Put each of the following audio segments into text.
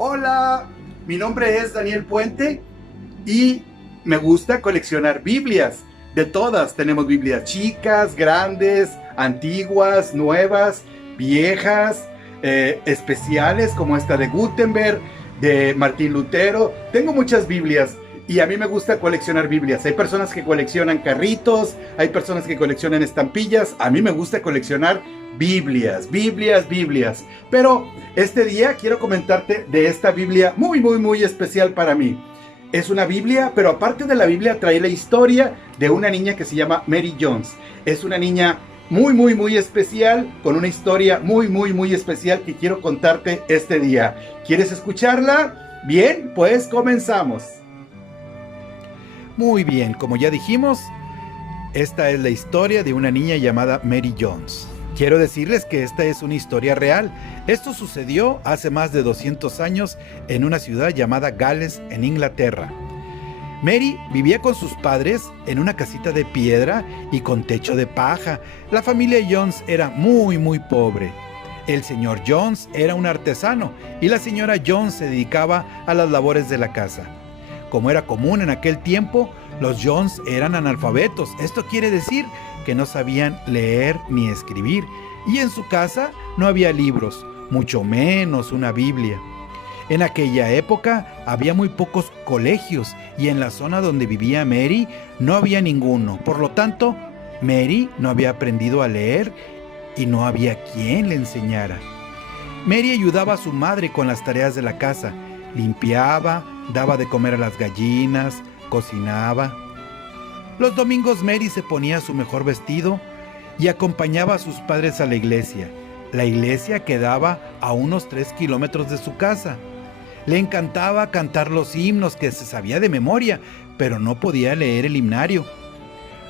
Hola, mi nombre es Daniel Puente y me gusta coleccionar Biblias. De todas, tenemos Biblias chicas, grandes, antiguas, nuevas, viejas, especiales como esta de Gutenberg, de Martín Lutero. Tengo muchas Biblias y a mí me gusta coleccionar Biblias. Hay personas que coleccionan carritos, hay personas que coleccionan estampillas. A mí me gusta coleccionar Biblias, Biblias, Biblias. Pero este día quiero comentarte de esta Biblia muy especial para mí. Es una Biblia, pero aparte de la Biblia trae la historia de una niña que se llama Mary Jones. Es una niña muy especial, con una historia muy especial que quiero contarte este día. ¿Quieres escucharla? Bien, pues comenzamos. Muy bien, como ya dijimos, esta es la historia de una niña llamada Mary Jones. Quiero decirles que esta es una historia real. Esto sucedió hace más de 200 años en una ciudad llamada Gales, en Inglaterra. Mary vivía con sus padres en una casita de piedra y con techo de paja. La familia Jones era muy pobre. El señor Jones era un artesano y la señora Jones se dedicaba a las labores de la casa. Como era común en aquel tiempo, los Jones eran analfabetos. Esto quiere decir que no sabían leer ni escribir, y en su casa no había libros, mucho menos una Biblia. En aquella época había muy pocos colegios y en la zona donde vivía Mary no había ninguno. Por lo tanto, Mary no había aprendido a leer y no había quien le enseñara. Mary ayudaba a su madre con las tareas de la casa, limpiaba, daba de comer a las gallinas, cocinaba. Los domingos Mary se ponía su mejor vestido y acompañaba a sus padres a la iglesia. La iglesia quedaba a unos 3 kilómetros de su casa. Le encantaba cantar los himnos que se sabía de memoria, pero no podía leer el himnario.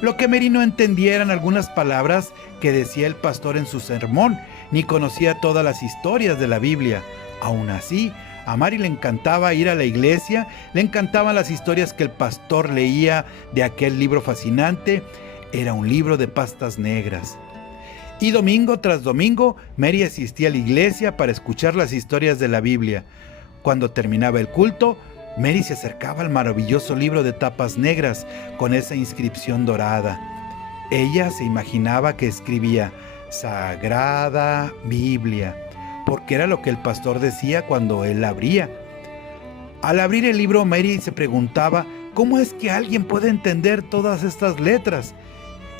Lo que Mary no entendía eran algunas palabras que decía el pastor en su sermón, ni conocía todas las historias de la Biblia. Aún así, a Mary le encantaba ir a la iglesia, le encantaban las historias que el pastor leía de aquel libro fascinante. Era un libro de pastas negras. Y domingo tras domingo, Mary asistía a la iglesia para escuchar las historias de la Biblia. Cuando terminaba el culto, Mary se acercaba al maravilloso libro de tapas negras con esa inscripción dorada. Ella se imaginaba que escribía Sagrada Biblia, porque era lo que el pastor decía cuando él la abría. Al abrir el libro, Mary se preguntaba, ¿cómo es que alguien puede entender todas estas letras?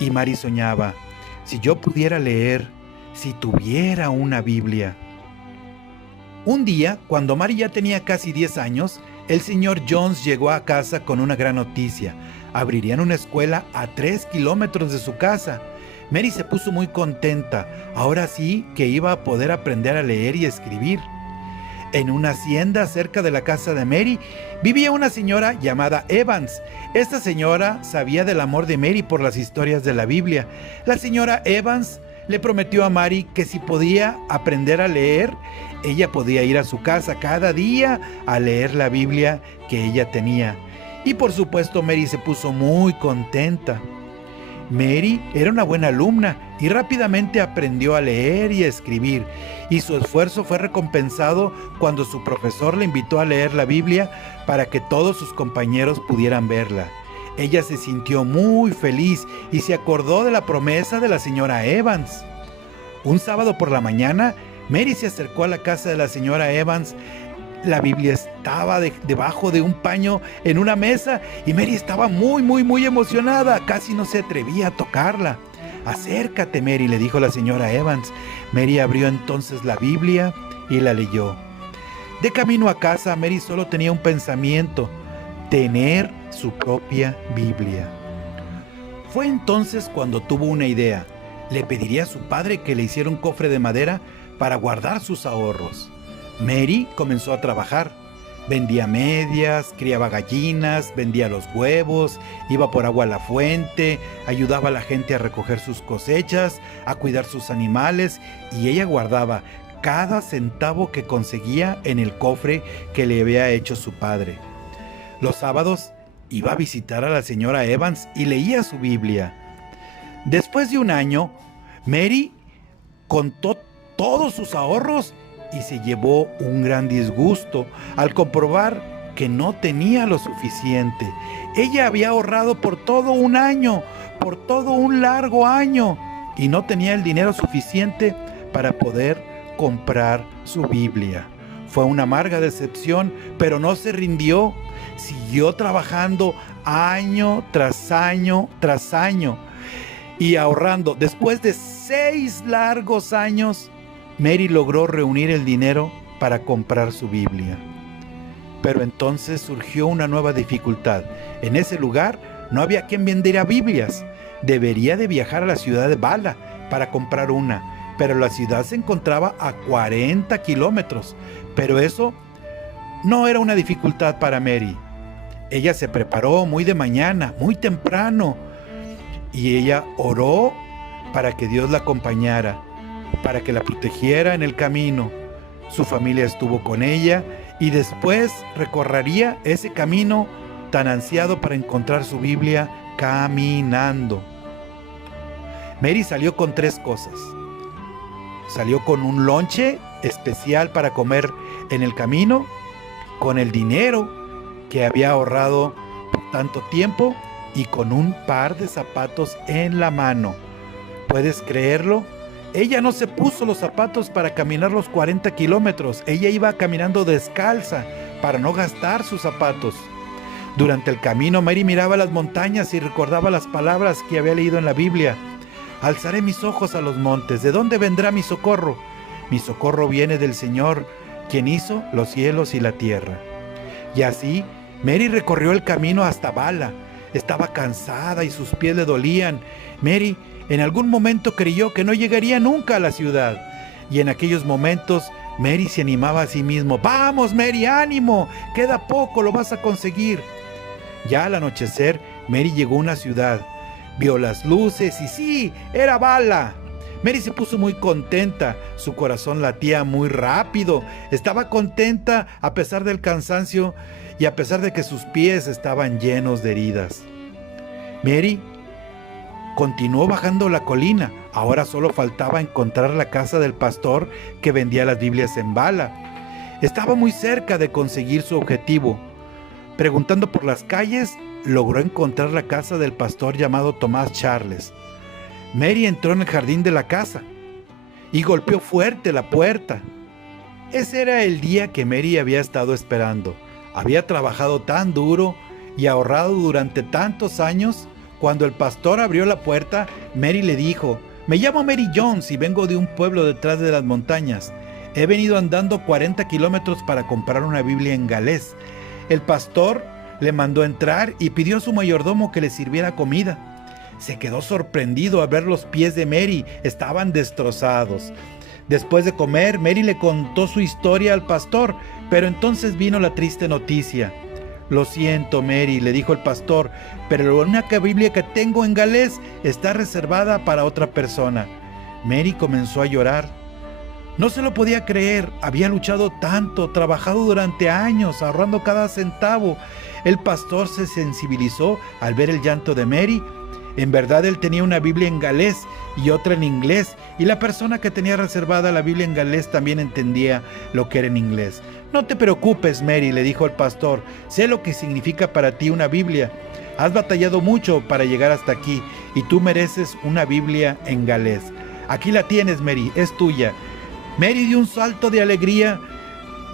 Y Mary soñaba, si yo pudiera leer, si tuviera una Biblia. Un día, cuando Mary ya tenía casi 10 años, el señor Jones llegó a casa con una gran noticia. Abrirían una escuela a 3 kilómetros de su casa. Mary se puso muy contenta. Ahora sí que iba a poder aprender a leer y escribir. En una hacienda cerca de la casa de Mary vivía una señora llamada Evans. Esta señora sabía del amor de Mary por las historias de la Biblia. La señora Evans le prometió a Mary que si podía aprender a leer, ella podía ir a su casa cada día a leer la Biblia que ella tenía. Y por supuesto Mary se puso muy contenta. Mary era una buena alumna y rápidamente aprendió a leer y a escribir, y su esfuerzo fue recompensado cuando su profesor le invitó a leer la Biblia para que todos sus compañeros pudieran verla. Ella se sintió muy feliz y se acordó de la promesa de la señora Evans. Un sábado por la mañana, Mary se acercó a la casa de la señora Evans. La Biblia estaba debajo de un paño en una mesa y Mary estaba muy emocionada, casi no se atrevía a tocarla. Acércate, Mary, le dijo la señora Evans. Mary abrió entonces la Biblia y la leyó. De camino a casa, Mary solo tenía un pensamiento: tener su propia Biblia. Fue entonces cuando tuvo una idea. Le pediría a su padre que le hiciera un cofre de madera para guardar sus ahorros. Mary comenzó a trabajar. Vendía medias, criaba gallinas, vendía los huevos, iba por agua a la fuente, ayudaba a la gente a recoger sus cosechas, a cuidar sus animales, y ella guardaba cada centavo que conseguía en el cofre que le había hecho su padre. Los sábados iba a visitar a la señora Evans y leía su Biblia. Después de un año, Mary contó todos sus ahorros y se llevó un gran disgusto al comprobar que no tenía lo suficiente. Ella había ahorrado por todo un año, por todo un largo año, y no tenía el dinero suficiente para poder comprar su Biblia. Fue una amarga decepción, pero no se rindió. Siguió trabajando año tras año tras año y ahorrando. Después de 6 largos años, Mary logró reunir el dinero para comprar su Biblia. Pero entonces surgió una nueva dificultad. En ese lugar no había quien vendiera Biblias. Debería de viajar a la ciudad de Bala para comprar una, pero la ciudad se encontraba a 40 kilómetros. Pero eso no era una dificultad para Mary. Ella se preparó muy de mañana, muy temprano, y ella oró para que Dios la acompañara, para que la protegiera en el camino. Su familia estuvo con ella y después recorrería ese camino tan ansiado para encontrar su Biblia caminando. Mary salió con 3 cosas. Salió con un lonche especial para comer en el camino, con el dinero que había ahorrado por tanto tiempo y con un par de zapatos en la mano. ¿Puedes creerlo? Ella no se puso los zapatos para caminar los 40 kilómetros. Ella iba caminando descalza para no gastar sus zapatos. Durante el camino, Mary miraba las montañas y recordaba las palabras que había leído en la Biblia. Alzaré mis ojos a los montes. ¿De dónde vendrá mi socorro? Mi socorro viene del Señor, quien hizo los cielos y la tierra. Y así, Mary recorrió el camino hasta Bala. Estaba cansada y sus pies le dolían. Mary en algún momento creyó que no llegaría nunca a la ciudad. Y en aquellos momentos, Mary se animaba a sí mismo. ¡Vamos, Mary, ánimo! Queda poco, lo vas a conseguir. Ya al anochecer, Mary llegó a una ciudad. Vio las luces y sí, era Bala. Mary se puso muy contenta. Su corazón latía muy rápido. Estaba contenta a pesar del cansancio y a pesar de que sus pies estaban llenos de heridas. Mary continuó bajando la colina. Ahora solo faltaba encontrar la casa del pastor que vendía las Biblias en Bala. Estaba muy cerca de conseguir su objetivo. Preguntando por las calles, logró encontrar la casa del pastor llamado Tomás Charles. Mary entró en el jardín de la casa y golpeó fuerte la puerta. Ese era el día que Mary había estado esperando. Había trabajado tan duro y ahorrado durante tantos años. Cuando el pastor abrió la puerta, Mary le dijo: «Me llamo Mary Jones y vengo de un pueblo detrás de las montañas. He venido andando 40 kilómetros para comprar una Biblia en galés». El pastor le mandó entrar y pidió a su mayordomo que le sirviera comida. Se quedó sorprendido al ver los pies de Mary, estaban destrozados. Después de comer, Mary le contó su historia al pastor, pero entonces vino la triste noticia. «Lo siento, Mary», le dijo el pastor, «pero la única Biblia que tengo en galés está reservada para otra persona». Mary comenzó a llorar. No se lo podía creer, había luchado tanto, trabajado durante años, ahorrando cada centavo. El pastor se sensibilizó al ver el llanto de Mary. En verdad él tenía una Biblia en galés y otra en inglés, y la persona que tenía reservada la Biblia en galés también entendía lo que era en inglés. «No te preocupes, Mary», le dijo el pastor, «sé lo que significa para ti una Biblia. Has batallado mucho para llegar hasta aquí y tú mereces una Biblia en galés. Aquí la tienes, Mary, es tuya». Mary dio un salto de alegría,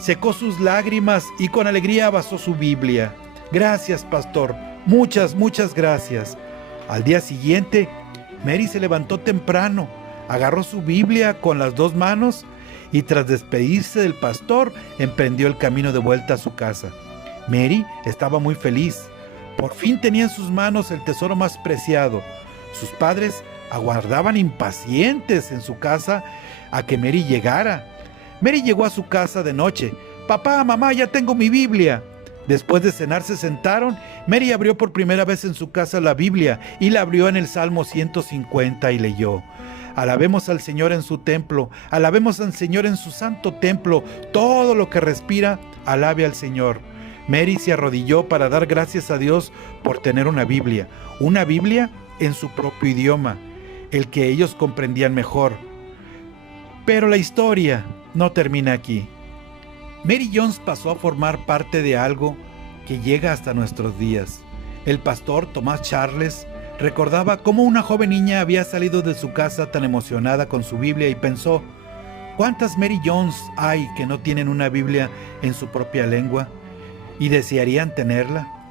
secó sus lágrimas y con alegría abrazó su Biblia. «Gracias, pastor, muchas gracias». Al día siguiente, Mary se levantó temprano, agarró su Biblia con las 2 manos y tras despedirse del pastor, emprendió el camino de vuelta a su casa. Mary estaba muy feliz. Por fin tenía en sus manos el tesoro más preciado. Sus padres aguardaban impacientes en su casa a que Mary llegara. Mary llegó a su casa de noche. «Papá, mamá, ya tengo mi Biblia». Después de cenar se sentaron. Mary abrió por primera vez en su casa la Biblia y la abrió en el Salmo 150 y leyó: «Alabemos al Señor en su templo, alabemos al Señor en su santo templo, todo lo que respira, alabe al Señor». Mary se arrodilló para dar gracias a Dios por tener una Biblia en su propio idioma, el que ellos comprendían mejor. Pero la historia no termina aquí. Mary Jones pasó a formar parte de algo que llega hasta nuestros días. El pastor Thomas Charles recordaba cómo una joven niña había salido de su casa tan emocionada con su Biblia y pensó: ¿cuántas Mary Jones hay que no tienen una Biblia en su propia lengua y desearían tenerla?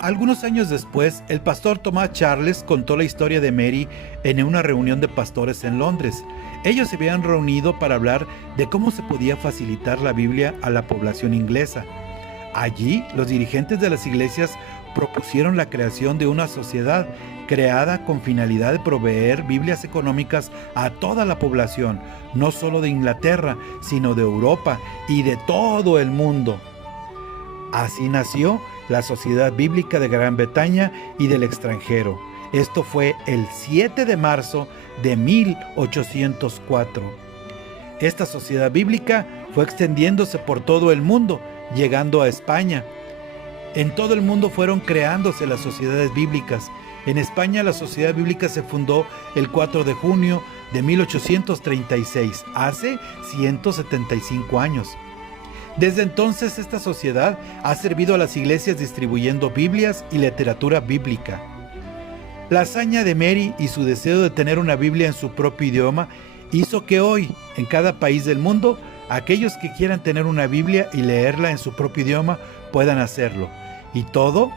Algunos años después, el pastor Thomas Charles contó la historia de Mary en una reunión de pastores en Londres. Ellos se habían reunido para hablar de cómo se podía facilitar la Biblia a la población inglesa. Allí, los dirigentes de las iglesias propusieron la creación de una sociedad creada con finalidad de proveer Biblias económicas a toda la población, no solo de Inglaterra, sino de Europa y de todo el mundo. Así nació la Sociedad Bíblica de Gran Bretaña y del extranjero. Esto fue el 7 de marzo de 1804. Esta sociedad bíblica fue extendiéndose por todo el mundo, llegando a España. En todo el mundo fueron creándose las sociedades bíblicas. En España la Sociedad Bíblica se fundó el 4 de junio de 1836, hace 175 años. Desde entonces esta sociedad ha servido a las iglesias distribuyendo Biblias y literatura bíblica. La hazaña de Mary y su deseo de tener una Biblia en su propio idioma hizo que hoy, en cada país del mundo, aquellos que quieran tener una Biblia y leerla en su propio idioma puedan hacerlo. Y todo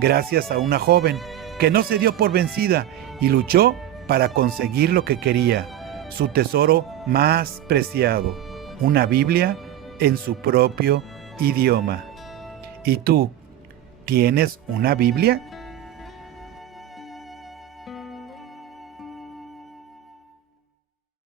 gracias a una joven que no se dio por vencida y luchó para conseguir lo que quería, su tesoro más preciado, una Biblia en su propio idioma. ¿Y tú, tienes una Biblia?